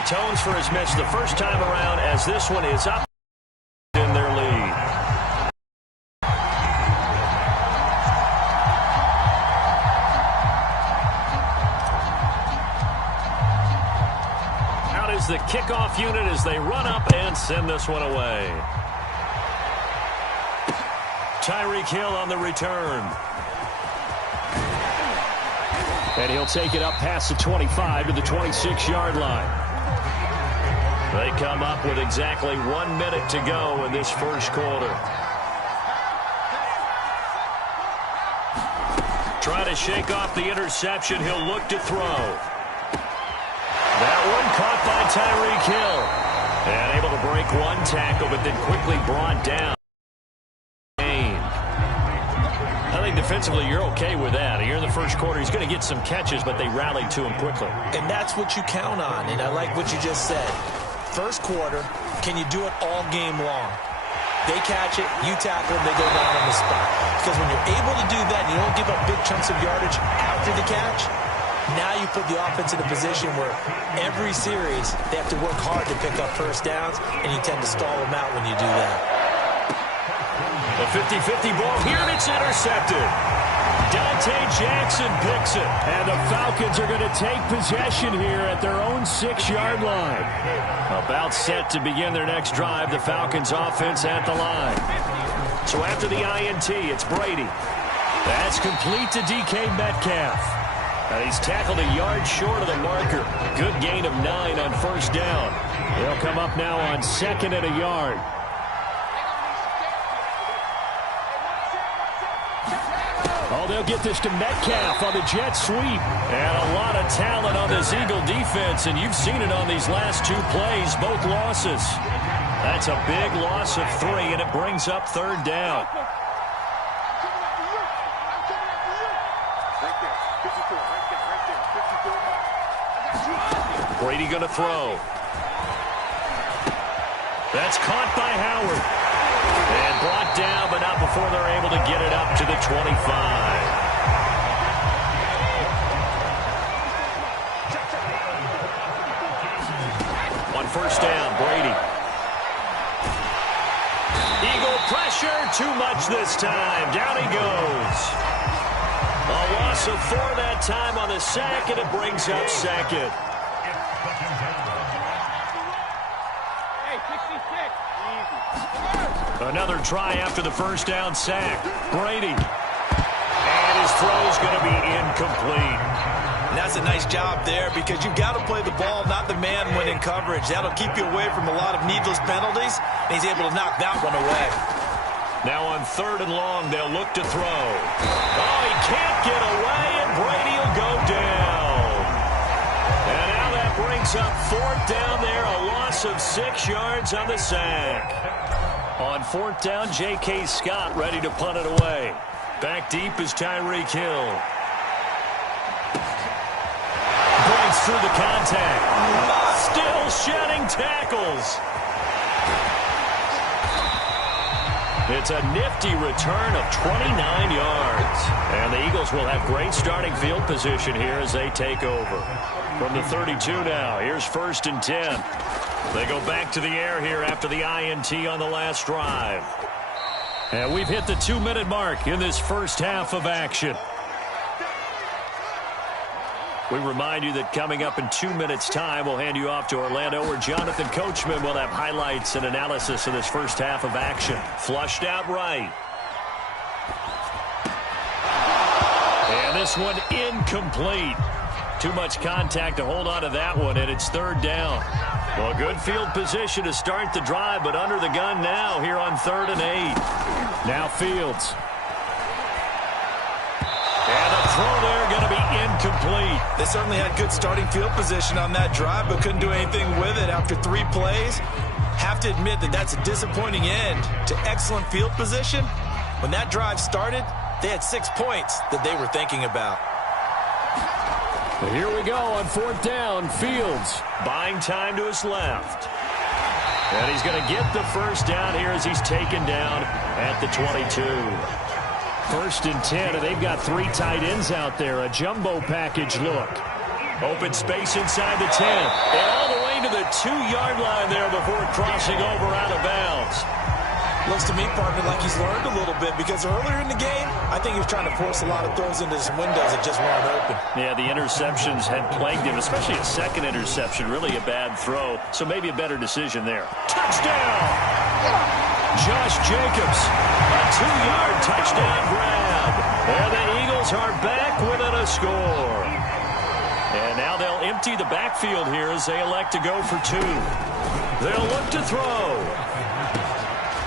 atones for his miss the first time around as this one is up in their lead. Out is the kickoff unit as they run up and send this one away. Tyreek Hill on the return. And he'll take it up past the 25 to the 26-yard line. They come up with exactly 1 minute to go in this first quarter. Try to shake off the interception. He'll look to throw. That one caught by Tyreek Hill. And able to break one tackle, but then quickly brought down. I think defensively you're okay with that. Here in the first quarter, he's going to get some catches, but they rallied to him quickly. And that's what you count on, and I like what you just said. First quarter, can you do it all game long? They catch it, you tackle them, they go down on the spot. Because when you're able to do that, and you don't give up big chunks of yardage after the catch, now you put the offense in a position where every series they have to work hard to pick up first downs, and you tend to stall them out when you do that. A 50-50 ball here, and it's intercepted. Dante Jackson picks it. And the Falcons are going to take possession here at their own 6-yard line. About set to begin their next drive, the Falcons offense at the line. So after the INT, it's Brady. That's complete to DK Metcalf. And he's tackled a yard short of the marker. Good gain of 9 on first down. They'll come up now on 2nd and a yard. Oh, they'll get this to Metcalf on the jet sweep. And a lot of talent on this Eagle defense, and you've seen it on these last 2 plays, both losses. That's a big loss of 3, and it brings up 3rd down. Brady going to throw. That's caught by Howard. And brought down, but not before they're able to get it up to the 25. On first down, Brady. Eagle pressure, too much this time. Down he goes. A loss of 4 that time on the sack, and it brings up 2nd. Another try after the first down sack. Brady. And his throw's going to be incomplete. And that's a nice job there because you've got to play the ball, not the man when in coverage. That'll keep you away from a lot of needless penalties, and he's able to knock that one away. Now on 3rd and long, they'll look to throw. Oh, he can't get away, and Brady will go down. And now that brings up 4th down there, a loss of 6 yards on the sack. On 4th down, J.K. Scott ready to punt it away. Back deep is Tyreek Hill. Breaks through the contact. Still shedding tackles. It's a nifty return of 29 yards. And the Eagles will have great starting field position here as they take over. From the 32 now, here's 1st and 10. They go back to the air here after the INT on the last drive. And we've hit the 2-minute mark in this first half of action. We remind you that coming up in 2 minutes' time, we'll hand you off to Orlando, where Jonathan Coachman will have highlights and analysis of this first half of action. Flushed out right. And this one incomplete. Too much contact to hold on to that one, and it's 3rd down. Well, good field position to start the drive, but under the gun now here on 3rd and 8. Now Fields. And a throw there going to be incomplete. They certainly had good starting field position on that drive, but couldn't do anything with it after 3 plays. Have to admit that that's a disappointing end to excellent field position. When that drive started, they had 6 points that they were thinking about. Here we go on 4th down. Fields buying time to his left. And he's going to get the first down here as he's taken down at the 22. 1st and 10, and they've got 3 tight ends out there. A jumbo package look. Open space inside the 10. And all the way gain to the 2-yard line there before crossing over out of bounds. Looks to me, partner, like he's learned a little bit, because earlier in the game, I think he was trying to force a lot of throws into some windows that just weren't open. Yeah, the interceptions had plagued him, especially a second interception, really a bad throw, so maybe a better decision there. Touchdown! Josh Jacobs, a 2-yard touchdown grab, and the Eagles are back within a score. And now they'll empty the backfield here as they elect to go for 2. They'll look to throw.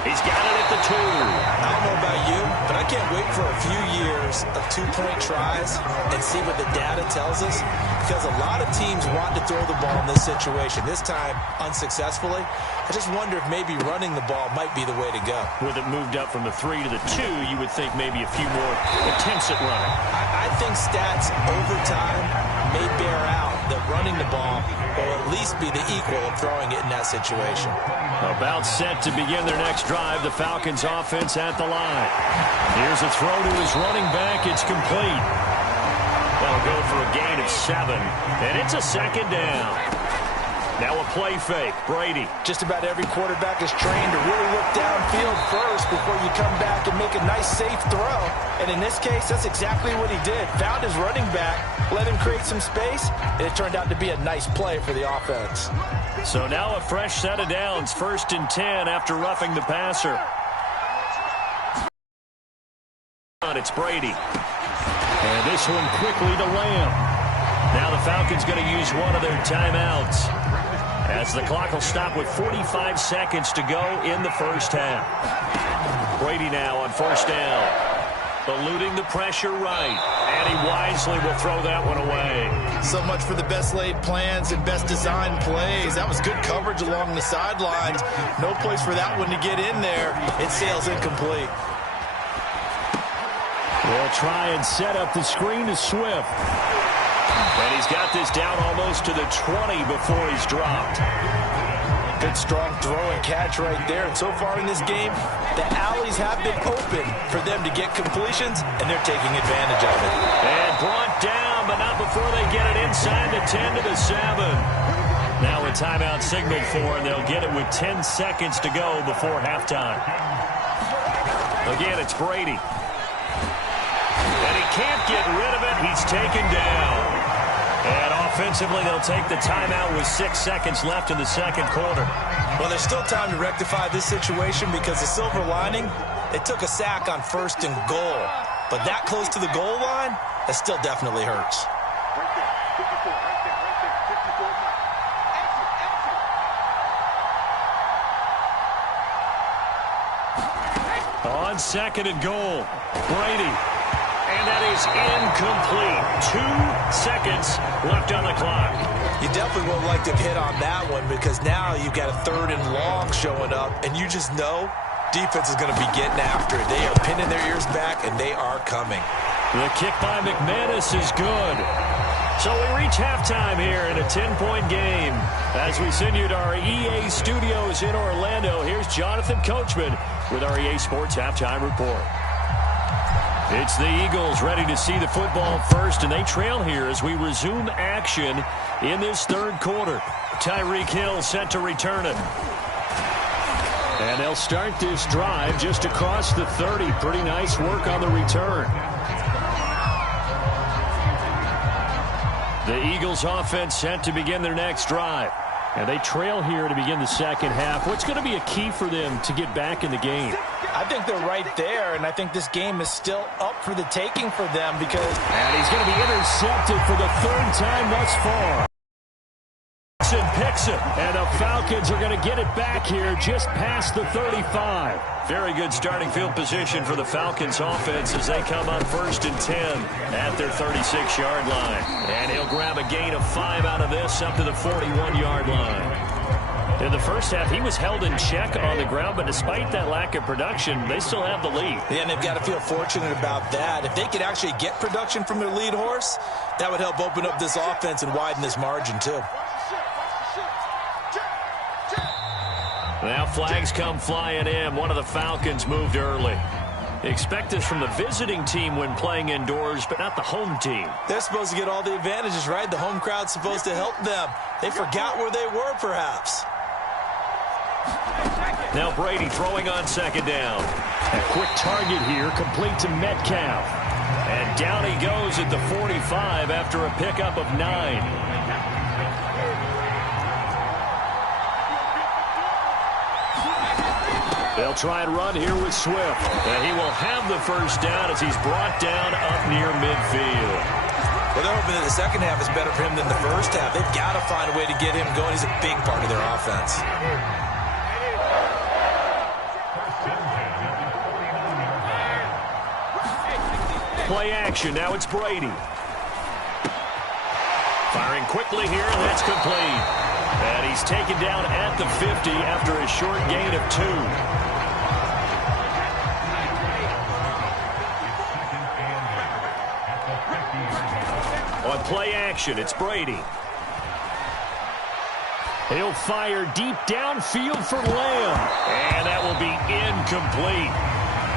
He's got it at the 2. I don't know about you, but I can't wait for a few years of 2-point tries and see what the data tells us, because a lot of teams want to throw the ball in this situation. This time, unsuccessfully. I just wonder if maybe running the ball might be the way to go. With it moved up from the 3 to the 2, you would think maybe a few more attempts at running. I think stats over time may bear out that running the ball will at least be the equal of throwing it in that situation. About set to begin their next drive, the Falcons offense at the line. Here's a throw to his running back. It's complete. That'll go for a gain of 7, and it's a second down. Now a play fake. Brady. Just about every quarterback is trained to really look downfield first before you come back and make a nice, safe throw. And in this case, that's exactly what he did. Found his running back, let him create some space, and it turned out to be a nice play for the offense. So now a fresh set of downs, 1st and 10 after roughing the passer. It's Brady. And this one quickly to Lamb. Now the Falcons going to use one of their timeouts, as the clock will stop with 45 seconds to go in the first half. Brady now on 1st down. Eluding the pressure right. And he wisely will throw that one away. So much for the best laid plans and best designed plays. That was good coverage along the sidelines. No place for that one to get in there. It sails incomplete. They'll try and set up the screen to Swift. And he's got this down almost to the 20 before he's dropped. Good strong throw and catch right there. And so far in this game, the alleys have been open for them to get completions, and they're taking advantage of it. And brought down, but not before they get it inside the 10 to the 7. Now a timeout signaled for, and they'll get it with 10 seconds to go before halftime. Again, it's Brady. And he can't get rid of it. He's taken down. And offensively, they'll take the timeout with 6 seconds left in the second quarter. Well, there's still time to rectify this situation, because the silver lining, they took a sack on 1st and goal. But that close to the goal line, that still definitely hurts. On 2nd and goal, Brady. And that is incomplete. 2 seconds left on the clock. You definitely would like to hit on that one, because now you've got a 3rd and long showing up, and you just know defense is going to be getting after it. They are pinning their ears back, and they are coming. The kick by McManus is good. So we reach halftime here in a 10-point game. As we send you to our EA studios in Orlando, here's Jonathan Coachman with our EA Sports Halftime Report. It's the Eagles ready to see the football first, and they trail here as we resume action in this 3rd quarter. Tyreek Hill set to return it. And they'll start this drive just across the 30. Pretty nice work on the return. The Eagles offense set to begin their next drive. And they trail here to begin the second half. What's going to be a key for them to get back in the game? I think they're right there, and I think this game is still up for the taking for them, because... And he's going to be intercepted for the 3rd time thus far. Picks it, and the Falcons are going to get it back here just past the 35. Very good starting field position for the Falcons offense as they come on 1st and 10 at their 36-yard line. And he'll grab a gain of 5 out of this up to the 41-yard line. In the first half, he was held in check on the ground, but despite that lack of production, they still have the lead. Yeah, and they've got to feel fortunate about that. If they could actually get production from their lead horse, that would help open up this offense and widen this margin, too. Now flags come flying in. One of the Falcons moved early. Expect this from the visiting team when playing indoors, but not the home team. They're supposed to get all the advantages, right? The home crowd's supposed to help them. They forgot where they were, perhaps. Now Brady throwing on second down. A quick target here, complete to Metcalf. And down he goes at the 45 after a pickup of 9. They'll try and run here with Swift. And he will have the first down as he's brought down up near midfield. Well, they're hoping that the second half is better for him than the first half. They've got to find a way to get him going. He's a big part of their offense. Play action. Now it's Brady. Firing quickly here, and that's complete. And he's taken down at the 50 after a short gain of 2. On play action, it's Brady. He'll fire deep downfield for Lamb. And that will be incomplete.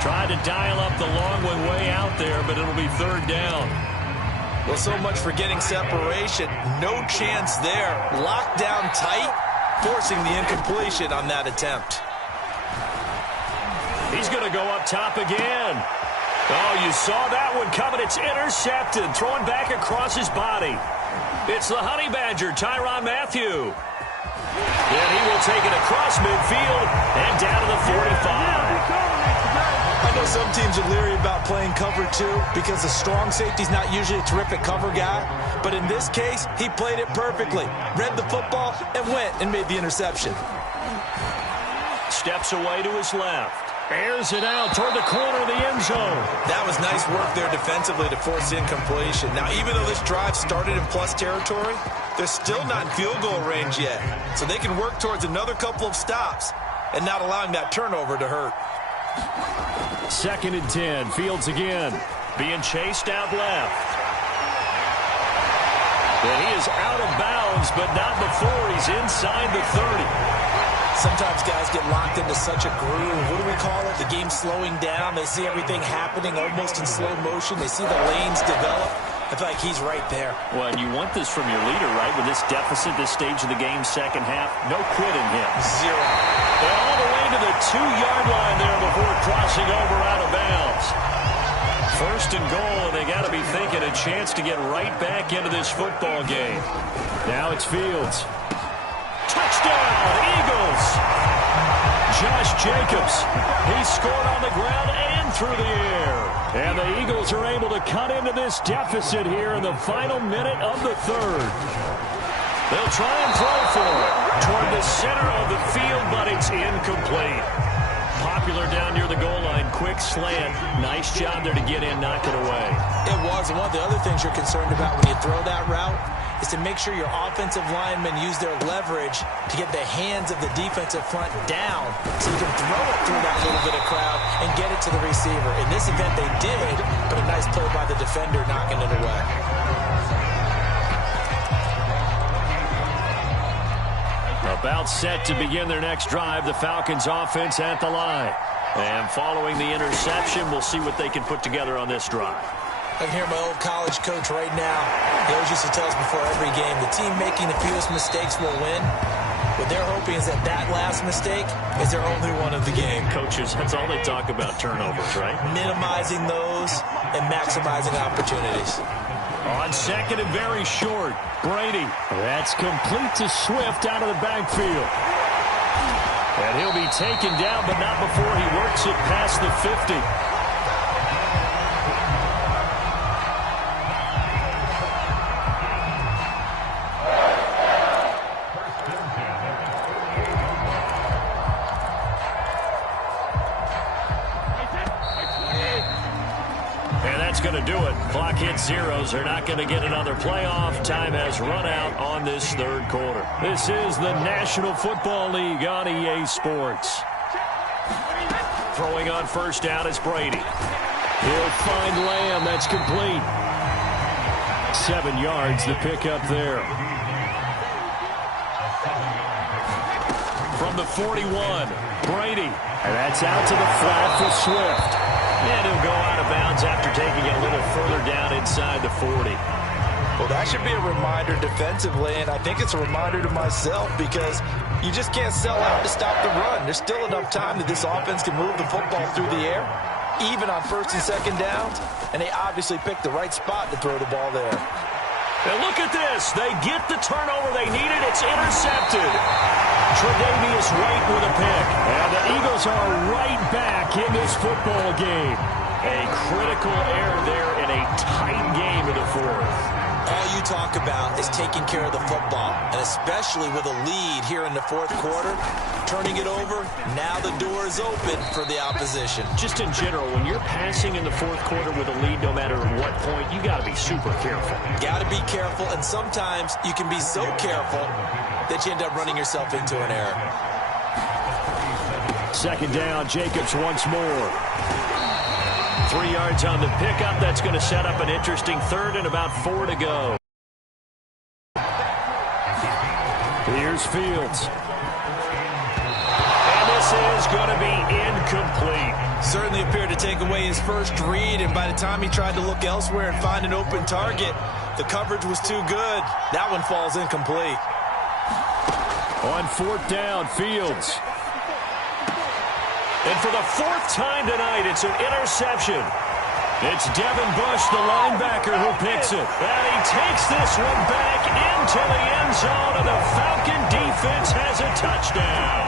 Tried to dial up the long one way out there, but it'll be third down. Well, so much for getting separation. No chance there. Locked down tight, forcing the incompletion on that attempt. He's going to go up top again. Oh, you saw that one coming. It's intercepted. Throwing back across his body. It's the Honey Badger, Tyrann Mathieu. And he will take it across midfield and down to the 45. I know some teams are leery about playing cover 2 because the strong safety's not usually a terrific cover guy. But in this case, he played it perfectly. Read the football and went and made the interception. Steps away to his left. Airs it out toward the corner of the end zone. That was nice work there defensively to force incompletion. Now, even though this drive started in plus territory, they're still not in field goal range yet. So they can work towards another couple of stops and not allowing that turnover to hurt. 2nd and 10. Fields again. Being chased out left. And he is out of bounds, but not before he's inside the 30. Sometimes guys get locked into such a groove. What do we call it? The game slowing down. They see everything happening almost in slow motion. They see the lanes develop. I feel like he's right there. Well, and you want this from your leader, right? With this deficit, this stage of the game, second half, no quitting him. 0. And all the way to the 2-yard line there before crossing over out of bounds. 1st and goal, and they got to be thinking a chance to get right back into this football game. Now it's Fields. Touchdown, Eagles! Josh Jacobs. He scored on the ground and through the air. And the Eagles are able to cut into this deficit here in the final minute of the 3rd. They'll try and throw for it toward the center of the field, but it's incomplete. Popular down near the goal line. Quick slant. Nice job there to get in, knock it away. It was. And one of the other things you're concerned about when you throw that route is to make sure your offensive linemen use their leverage to get the hands of the defensive front down so you can throw it through that little bit of crowd and get it to the receiver. In this event, they did, but a nice play by the defender knocking it away. About set to begin their next drive, the Falcons offense at the line. And following the interception, we'll see what they can put together on this drive. I can hear my old college coach right now. He always used to tell us before every game, the team making the fewest mistakes will win. What they're hoping is that that last mistake is their only one of the game. Coaches, that's all they talk about, turnovers, right? Minimizing those and maximizing opportunities. On 2nd and very short, Brady. That's complete to Swift out of the backfield. And he'll be taken down, but not before he works it past the 50. Going to do it. Clock hits zeros. They're not going to get another playoff. Time has run out on this 3rd quarter. This is the National Football League on EA Sports. Throwing on 1st down is Brady. He'll find Lamb. That's complete. 7 yards, the pickup there. From the 41, Brady. And that's out to the flat for Swift. And he'll go out of bounds after taking a little further down inside the 40. Well, that should be a reminder defensively, and I think it's a reminder to myself because you just can't sell out to stop the run. There's still enough time that this offense can move the football through the air, even on first and second downs, and they obviously picked the right spot to throw the ball there. And look at this. They get the turnover they needed. It's intercepted. Tre'Davious White with a pick. And the Eagles are right back in this football game. A critical error there in a tight game in the fourth. All you talk about is taking care of the football, and especially with a lead here in the fourth quarter, turning it over, now the door is open for the opposition. Just in general, when you're passing in the fourth quarter with a lead, no matter at what point, you got to be super careful. Got to be careful, and sometimes you can be so careful that you end up running yourself into an error. Second down, Jacobs once more. 3 yards on the pickup. That's going to set up an interesting third and about 4 to go. Here's Fields. And this is going to be incomplete. Certainly appeared to take away his first read, and by the time he tried to look elsewhere and find an open target, the coverage was too good. That one falls incomplete. On fourth down, Fields. And for the fourth time tonight, it's an interception. It's Devin Bush, the linebacker, who picks it. And he takes this one back into the end zone, and the Falcon defense has a touchdown.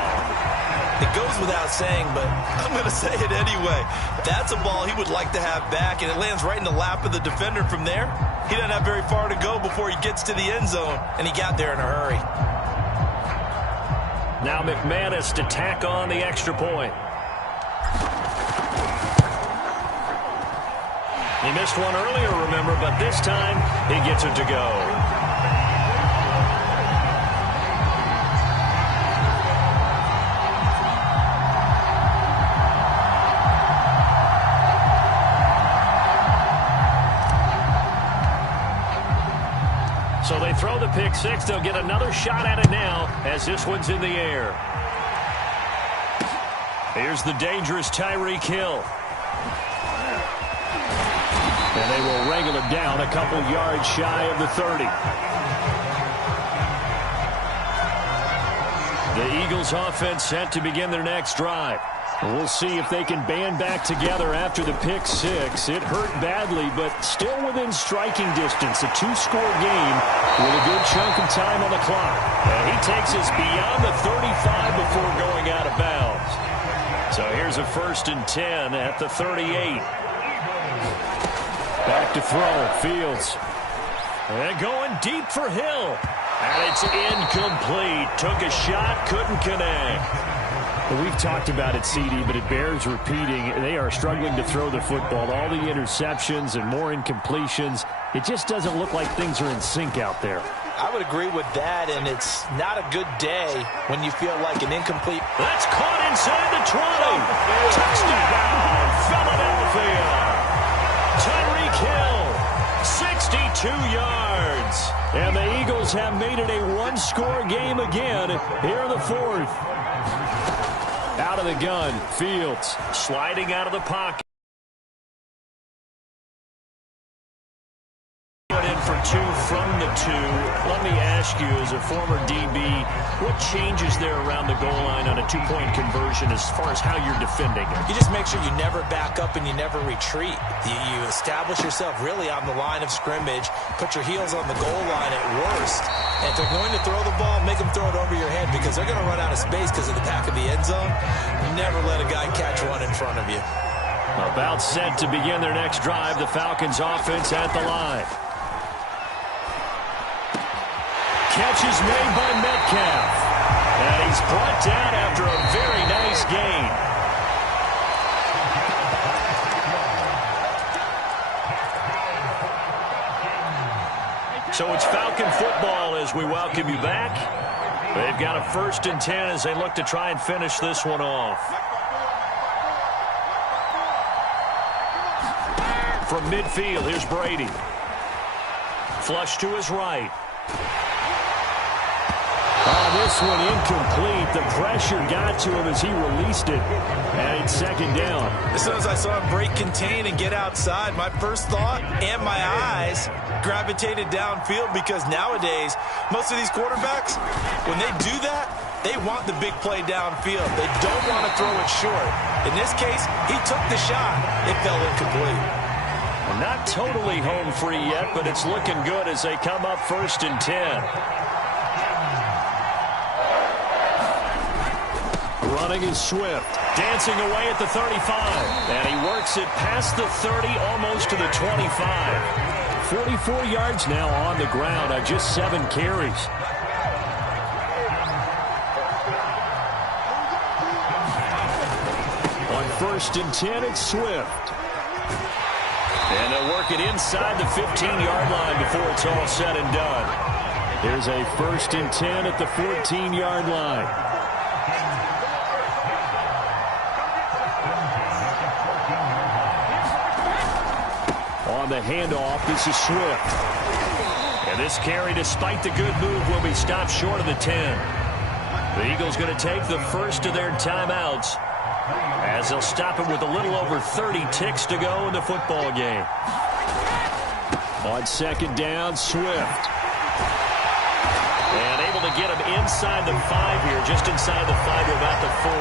It goes without saying, but I'm going to say it anyway. That's a ball he would like to have back, and it lands right in the lap of the defender from there. He doesn't have very far to go before he gets to the end zone, and he got there in a hurry. Now McManus to tack on the extra point. He missed one earlier, remember, but this time he gets it to go. So they throw the pick six. They'll get another shot at it now as this one's in the air. Here's the dangerous Tyreek Hill. And they will wrangle it down a couple yards shy of the 30. The Eagles offense set to begin their next drive. We'll see if they can band back together after the pick six. It hurt badly, but still within striking distance. A two-score game with a good chunk of time on the clock. And he takes us beyond the 35 before going out of bounds. So here's a 1st and 10 at the 38. Back to throw, Fields. And going deep for Hill. And it's incomplete. Took a shot, couldn't connect. Well, we've talked about it, CD, but it bears repeating. They are struggling to throw the football. All the interceptions and more incompletions. It just doesn't look like things are in sync out there. I would agree with that, and it's not a good day when you feel like an incomplete. That's caught inside the 20. Touchdown, Philadelphia. Tyreek Hill, 62 yards. And the Eagles have made it a one-score game again here in the fourth. Out of the gun, Fields sliding out of the pocket. In for two from the two. Let me ask you, as a former DB, what changes there around the goal line on a two-point conversion as far as how you're defending it? You just make sure you never back up and you never retreat. You establish yourself really on the line of scrimmage, put your heels on the goal line at worst. And if they're going to throw the ball, make them throw it over your head because they're going to run out of space because of the back of the end zone. Never let a guy catch one in front of you. About set to begin their next drive, the Falcons offense at the line. Catch is made by Metcalf. And he's brought down after a very nice gain. So it's Falcon football as we welcome you back. They've got a 1st and 10 as they look to try and finish this one off. From midfield, here's Brady. Flush to his right. Oh, this one incomplete. The pressure got to him as he released it. And it's second down. As soon as I saw him break contain and get outside, my first thought and my eyes gravitated downfield, because nowadays, most of these quarterbacks, when they do that, they want the big play downfield. They don't want to throw it short. In this case, he took the shot. It fell incomplete. Not totally home free yet, but it's looking good as they come up 1st and 10. Running is Swift, dancing away at the 35, and he works it past the 30, almost to the 25. 44 yards now on the ground on just 7 carries. On 1st and 10, it's Swift. And they'll work it inside the 15-yard line before it's all said and done. Here's a 1st and 10 at the 14-yard line. On the handoff, this is Swift. And this carry, despite the good move, will be stopped short of the 10. The Eagles going to take the first of their timeouts, as they'll stop it with a little over 30 ticks to go in the football game. On 2nd down, Swift. And able to get him inside the 5 here, just inside the 5 to about the 4.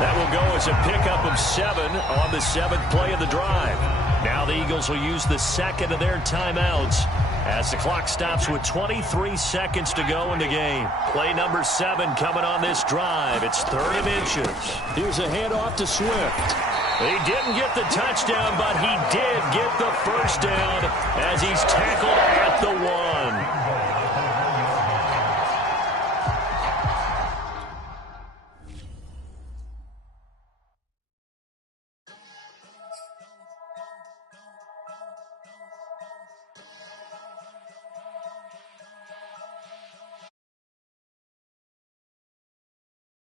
That will go as a pickup of 7 on the 7th play of the drive. Now the Eagles will use the second of their timeouts as the clock stops with 23 seconds to go in the game. Play number 7 coming on this drive. It's 3rd and inches. Here's a handoff to Swift. He didn't get the touchdown, but he did get the first down as he's tackled